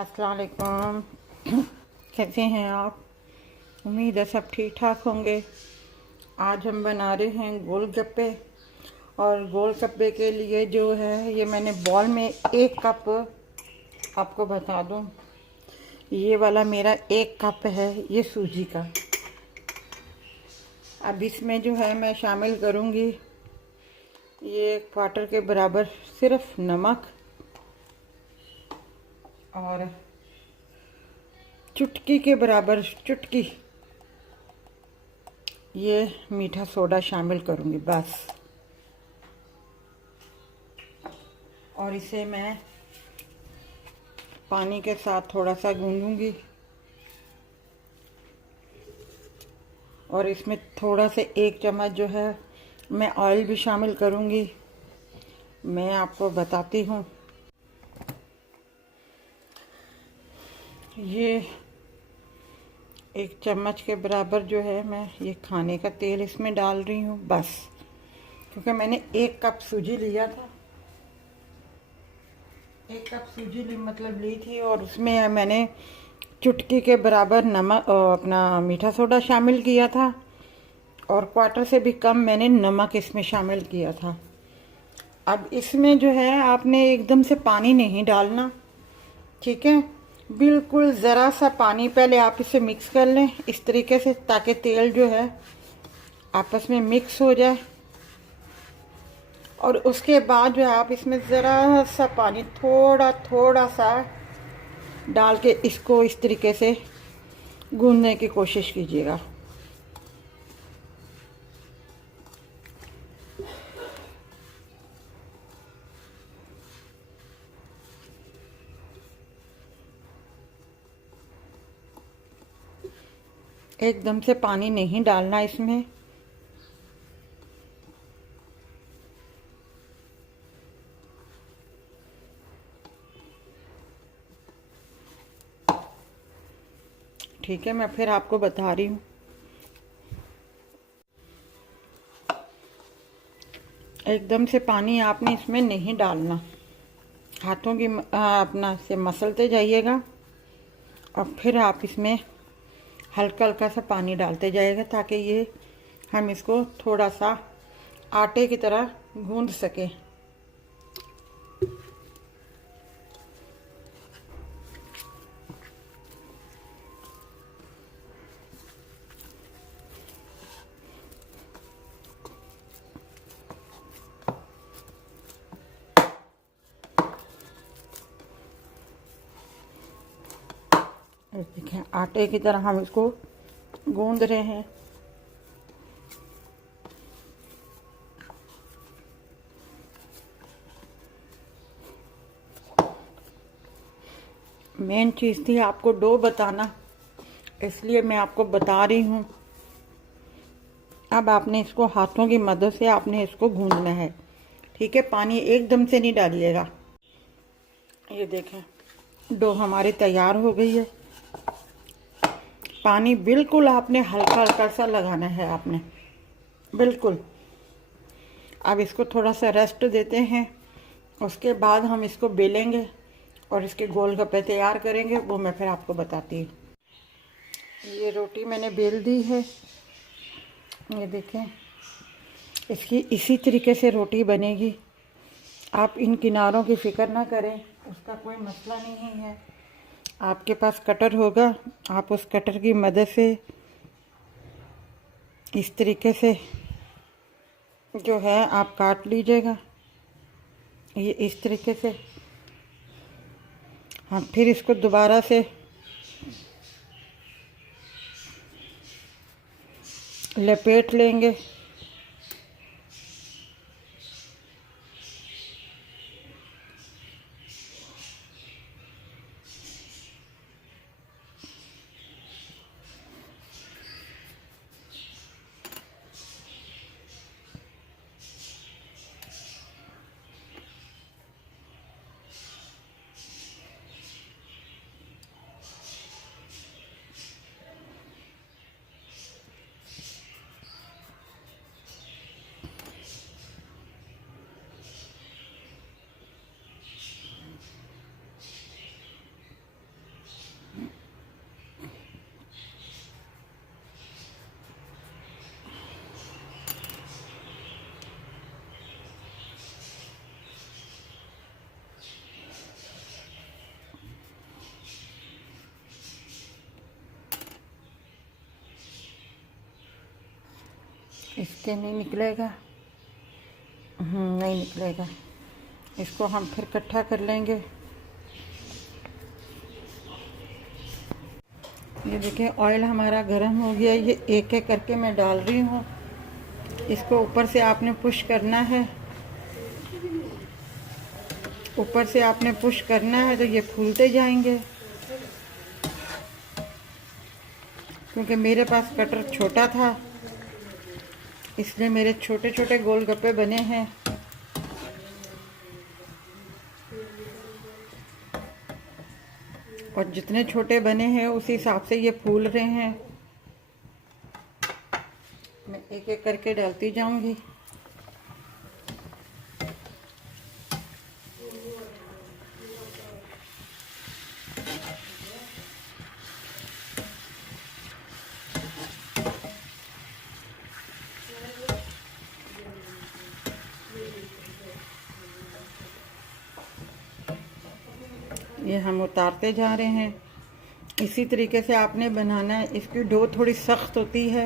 अस्सलाम वालेकुम। कैसे हैं आप? उम्मीद है सब ठीक ठाक होंगे। आज हम बना रहे हैं गोलगप्पे। और गोलगप्पे के लिए जो है ये मैंने बॉल में 1 कप, आपको बता दूं, ये वाला मेरा 1 कप है ये सूजी का। अब इसमें जो है मैं शामिल करूंगी ये 1 क्वार्टर के बराबर सिर्फ नमक और चुटकी के बराबर चुटकी ये मीठा सोडा शामिल करूंगी बस। और इसे मैं पानी के साथ थोड़ा सा गूंदूंगी और इसमें थोड़ा से 1 चम्मच जो है मैं ऑयल भी शामिल करूंगी। मैं आपको बताती हूँ, ये 1 चम्मच के बराबर जो है मैं ये खाने का तेल इसमें डाल रही हूँ बस, क्योंकि मैंने 1 कप सूजी लिया था। 1 कप सूजी ली थी और उसमें मैंने चुटकी के बराबर नमक अपना मीठा सोडा शामिल किया था और क्वार्टर से भी कम मैंने नमक इसमें शामिल किया था। अब इसमें जो है आपने एकदम से पानी नहीं डालना, ठीक है? बिल्कुल ज़रा सा पानी पहले आप इसे मिक्स कर लें इस तरीके से, ताकि तेल जो है आपस में मिक्स हो जाए। और उसके बाद जो है आप इसमें ज़रा सा पानी थोड़ा थोड़ा सा डाल के इसको इस तरीके से गूंदने की कोशिश कीजिएगा। एकदम से पानी नहीं डालना इसमें। ठीक है, मैं फिर आपको बता रही हूँ। एकदम से पानी आपने इसमें नहीं डालना, हाथों की अपना से मसलते जाइएगा और फिर आप इसमें हल्का हल्का सा पानी डालते जाइएगा, ताकि ये हम इसको थोड़ा सा आटे की तरह गूंद सकें। देखें आटे की तरह हम इसको गूंद रहे हैं। मेन चीज़ थी आपको डो बताना, इसलिए मैं आपको बता रही हूँ। अब आपने इसको हाथों की मदद से आपने इसको गूंदना है, ठीक है? पानी एकदम से नहीं डालिएगा। ये देखें डो हमारी तैयार हो गई है। पानी बिल्कुल आपने हल्का हल्का सा लगाना है आपने, बिल्कुल। अब इसको थोड़ा सा रेस्ट देते हैं, उसके बाद हम इसको बेलेंगे और इसके गोलगप्पे तैयार करेंगे, वो मैं फिर आपको बताती हूँ। ये रोटी मैंने बेल दी है, ये देखें इसकी इसी तरीके से रोटी बनेगी। आप इन किनारों की फ़िक्र ना करें, उसका कोई मसला नहीं है। आपके पास कटर होगा, आप उस कटर की मदद से इस तरीके से जो है आप काट लीजिएगा, ये इस तरीके से। हम फिर इसको दोबारा से लपेट लेंगे। इसके नहीं निकलेगा, नहीं निकलेगा। इसको हम फिर इकट्ठा कर लेंगे। ये देखिए ऑयल हमारा गर्म हो गया। ये एक एक करके मैं डाल रही हूँ। इसको ऊपर से आपने पुश करना है, ऊपर से आपने पुश करना है तो ये फूलते जाएंगे। क्योंकि मेरे पास कटर छोटा था इसलिए मेरे छोटे छोटे गोलगप्पे बने हैं। और जितने छोटे बने हैं उस हिसाब से ये फूल रहे हैं। मैं एक एक करके डालती जाऊंगी। ये हम उतारते जा रहे हैं। इसी तरीके से आपने बनाना है। इसकी डो थोड़ी सख्त होती है।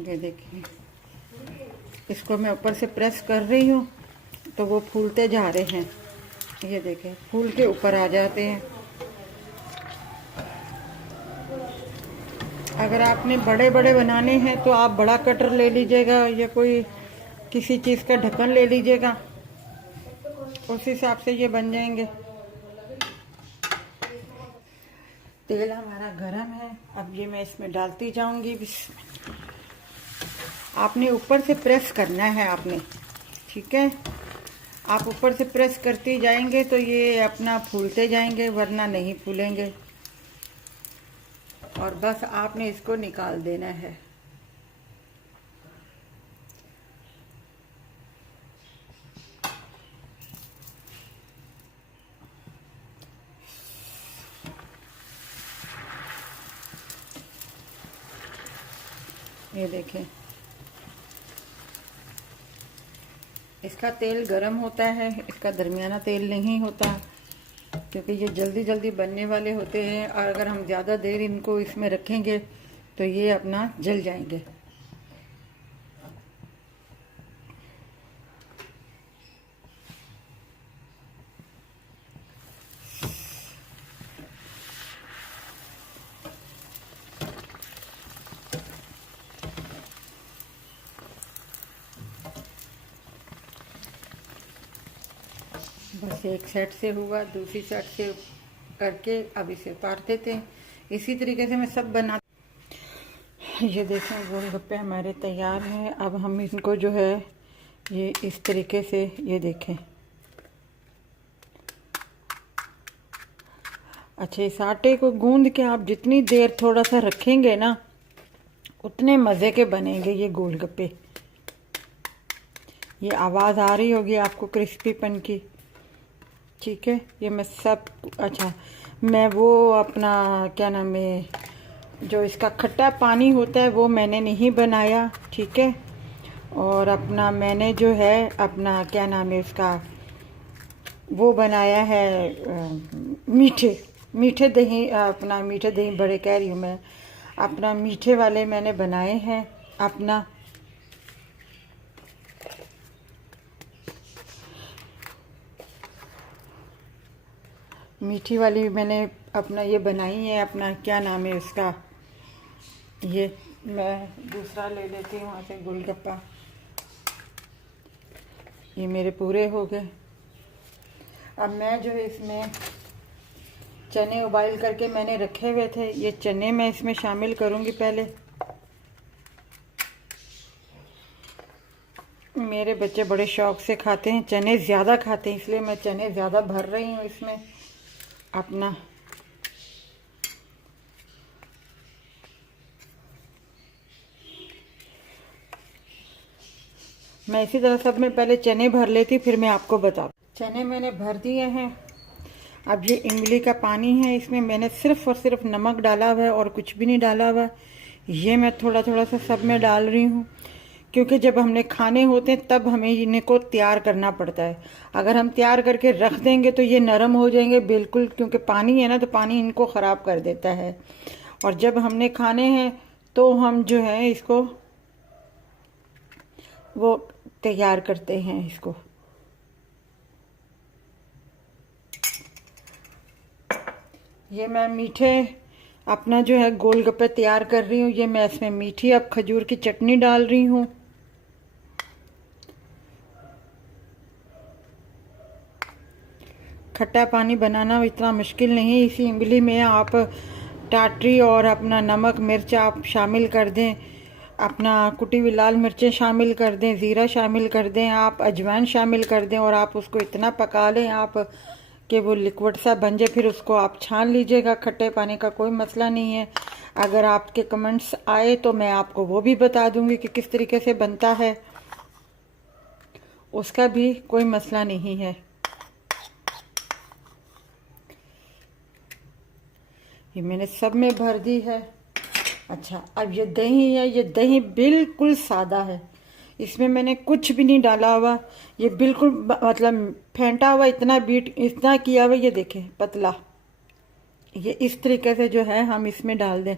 ये देखिए, इसको मैं ऊपर से प्रेस कर रही हूँ तो वो फूलते जा रहे हैं। ये देखिए फूल के ऊपर आ जाते हैं। अगर आपने बड़े बड़े बनाने हैं तो आप बड़ा कटर ले लीजिएगा या कोई किसी चीज़ का ढक्कन ले लीजिएगा, उस हिसाब से ये बन जाएंगे। तेल हमारा गरम है। अब ये मैं इसमें डालती जाऊंगी। आपने ऊपर से प्रेस करना है आपने, ठीक है। आप ऊपर से प्रेस करते जाएंगे तो ये अपना फूलते जाएंगे, वरना नहीं फूलेंगे। और बस आपने इसको निकाल देना है। ये देखें, इसका तेल गरम होता है, इसका दरमियाना तेल नहीं होता, क्योंकि ये जल्दी जल्दी बनने वाले होते हैं। और अगर हम ज़्यादा देर इनको इसमें रखेंगे तो ये अपना जल जाएंगे। बस एक साइड से हुआ, दूसरी साइड से करके अब इसे उतार देते हैं। इसी तरीके से मैं सब बना। ये देखें गोलगप्पे हमारे तैयार हैं। अब हम इनको जो है ये इस तरीके से, ये देखें, अच्छा इस आटे को गूंद के आप जितनी देर थोड़ा सा रखेंगे ना उतने मज़े के बनेंगे ये गोलगप्पे। ये आवाज़ आ रही होगी आपको क्रिस्पीपन की, ठीक है। ये मैं सब, अच्छा मैं वो अपना क्या नाम है, जो इसका खट्टा पानी होता है वो मैंने नहीं बनाया, ठीक है। और अपना मैंने जो है अपना क्या नाम है उसका, वो बनाया है मीठे दही, अपना मीठे दही बड़े कह रही हूँ मैं, अपना मीठे वाले मैंने बनाए हैं। अपना मीठी वाली मैंने अपना ये बनाई है, अपना क्या नाम है उसका, ये मैं दूसरा ले लेती हूँ वहाँ से गोलगप्पा। ये मेरे पूरे हो गए। अब मैं जो है इसमें चने उबाइल करके मैंने रखे हुए थे, ये चने मैं इसमें शामिल करूँगी पहले। मेरे बच्चे बड़े शौक से खाते हैं, चने ज़्यादा खाते हैं, इसलिए मैं चने ज़्यादा भर रही हूँ इसमें। अपना मैं इसी तरह सब में पहले चने भर लेती, फिर मैं आपको बता। चने मैंने भर दिए हैं। अब ये इमली का पानी है, इसमें मैंने सिर्फ़ और सिर्फ नमक डाला हुआ है और कुछ भी नहीं डाला हुआ। ये मैं थोड़ा थोड़ा सा सब में डाल रही हूँ, क्योंकि जब हमने खाने होते हैं तब हमें इनको तैयार करना पड़ता है। अगर हम तैयार करके रख देंगे तो ये नरम हो जाएंगे बिल्कुल, क्योंकि पानी है ना तो पानी इनको ख़राब कर देता है। और जब हमने खाने हैं तो हम जो है इसको वो तैयार करते हैं इसको। ये मैं मीठे अपना जो है गोलगप्पे तैयार कर रही हूँ। ये मैं इसमें मीठी अब खजूर की चटनी डाल रही हूँ। खट्टा पानी बनाना इतना मुश्किल नहीं। इसी इमली में आप टाटरी और अपना नमक मिर्च आप शामिल कर दें, अपना कुटी हुई लाल मिर्चें शामिल कर दें, ज़ीरा शामिल कर दें, आप अजवाइन शामिल कर दें और आप उसको इतना पका लें आप कि वो लिक्विड सा बन जाए। फिर उसको आप छान लीजिएगा। खट्टे पानी का कोई मसला नहीं है। अगर आपके कमेंट्स आए तो मैं आपको वो भी बता दूंगी कि किस तरीके से बनता है, उसका भी कोई मसला नहीं है। ये मैंने सब में भर दी है। अच्छा, अब ये दही है, ये दही बिल्कुल सादा है, इसमें मैंने कुछ भी नहीं डाला हुआ। ये बिल्कुल मतलब फेंटा हुआ, इतना बीट इतना किया हुआ, ये देखें पतला। ये इस तरीके से जो है हम इसमें डाल दें।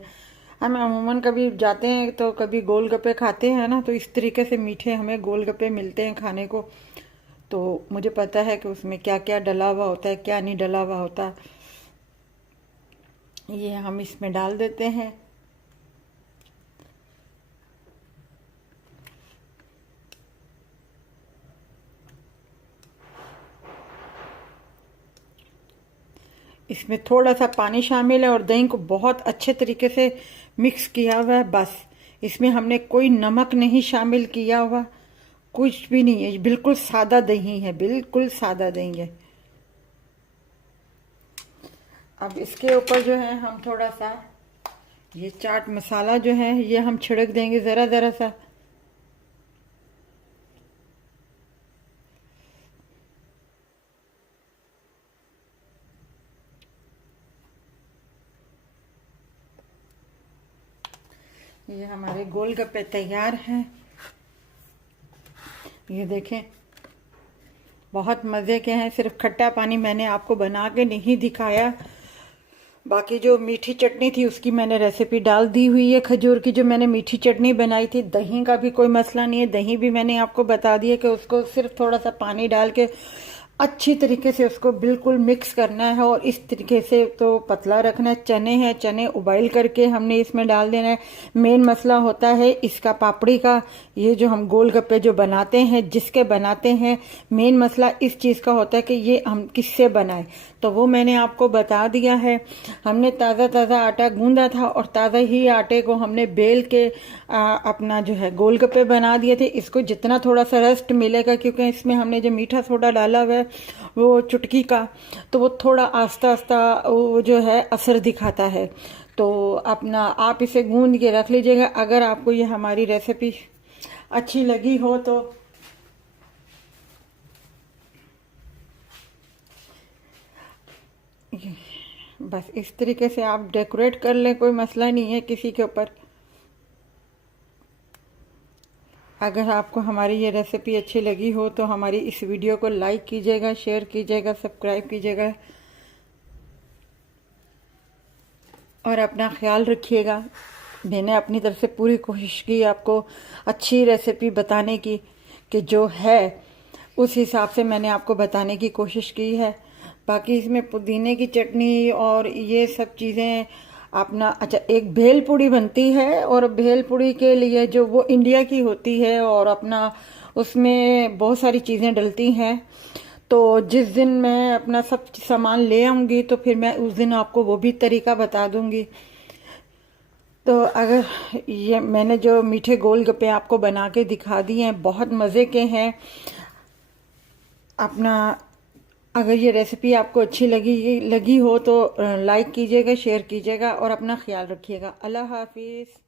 हम अमूमन कभी जाते हैं तो कभी गोलगप्पे खाते हैं ना, तो इस तरीके से मीठे हमें गोलगप्पे मिलते हैं खाने को, तो मुझे पता है कि उसमें क्या क्या डला हुआ होता है, क्या नहीं डला हुआ होता। ये हम इसमें डाल देते हैं। इसमें थोड़ा सा पानी शामिल है और दही को बहुत अच्छे तरीके से मिक्स किया हुआ है। बस इसमें हमने कोई नमक नहीं शामिल किया हुआ, कुछ भी नहीं है। बिल्कुल सादा दही है, बिल्कुल सादा दही है। अब इसके ऊपर जो है हम थोड़ा सा ये चाट मसाला जो है ये हम छिड़क देंगे ज़रा ज़रा सा। ये हमारे गोलगप्पे तैयार हैं। ये देखें बहुत मज़े के हैं। सिर्फ खट्टा पानी मैंने आपको बना के नहीं दिखाया, बाकी जो मीठी चटनी थी उसकी मैंने रेसिपी डाल दी हुई है। खजूर की जो मैंने मीठी चटनी बनाई थी, दही का भी कोई मसला नहीं है। दही भी मैंने आपको बता दिया कि उसको सिर्फ थोड़ा सा पानी डाल के अच्छी तरीके से उसको बिल्कुल मिक्स करना है और इस तरीके से तो पतला रखना है। चने हैं, चने उबाइल करके हमने इसमें डाल देना है। मेन मसला होता है इसका पापड़ी का। ये जो हम गोलगप्पे जो बनाते हैं, जिसके बनाते हैं, मेन मसला इस चीज़ का होता है कि ये हम किससे बनाएं, तो वो मैंने आपको बता दिया है। हमने ताज़ा ताज़ा आटा गूंदा था और ताज़ा ही आटे को हमने बेल के अपना जो है गोलगप्पे बना दिए थे। इसको जितना थोड़ा सा रेस्ट मिलेगा, क्योंकि इसमें हमने जो मीठा सोडा डाला हुआ है वो चुटकी का, तो वो थोड़ा आस्ता आस्ता वो जो है असर दिखाता है। तो अपना आप इसे गूंद के रख लीजिएगा। अगर आपको ये हमारी रेसिपी अच्छी लगी हो तो बस इस तरीके से आप डेकोरेट कर लें, कोई मसला नहीं है किसी के ऊपर। अगर आपको हमारी ये रेसिपी अच्छी लगी हो तो हमारी इस वीडियो को लाइक कीजिएगा, शेयर कीजिएगा, सब्सक्राइब कीजिएगा और अपना ख्याल रखिएगा। मैंने अपनी तरफ से पूरी कोशिश की आपको अच्छी रेसिपी बताने की, कि जो है उस हिसाब से मैंने आपको बताने की कोशिश की है। बाकी इसमें पुदीने की चटनी और ये सब चीज़ें अपना अच्छा, एक भेलपूड़ी बनती है और भेलपूड़ी के लिए जो वो इंडिया की होती है और अपना उसमें बहुत सारी चीज़ें डलती हैं। तो जिस दिन मैं अपना सब सामान ले आऊँगी तो फिर मैं उस दिन आपको वो भी तरीका बता दूँगी। तो अगर ये मैंने जो मीठे गोलगप्पे आपको बना के दिखा दिए हैं, बहुत मज़े के हैं। अपना अगर ये रेसिपी आपको अच्छी लगी हो तो लाइक कीजिएगा, शेयर कीजिएगा और अपना ख्याल रखिएगा। अल्लाह हाफिज़।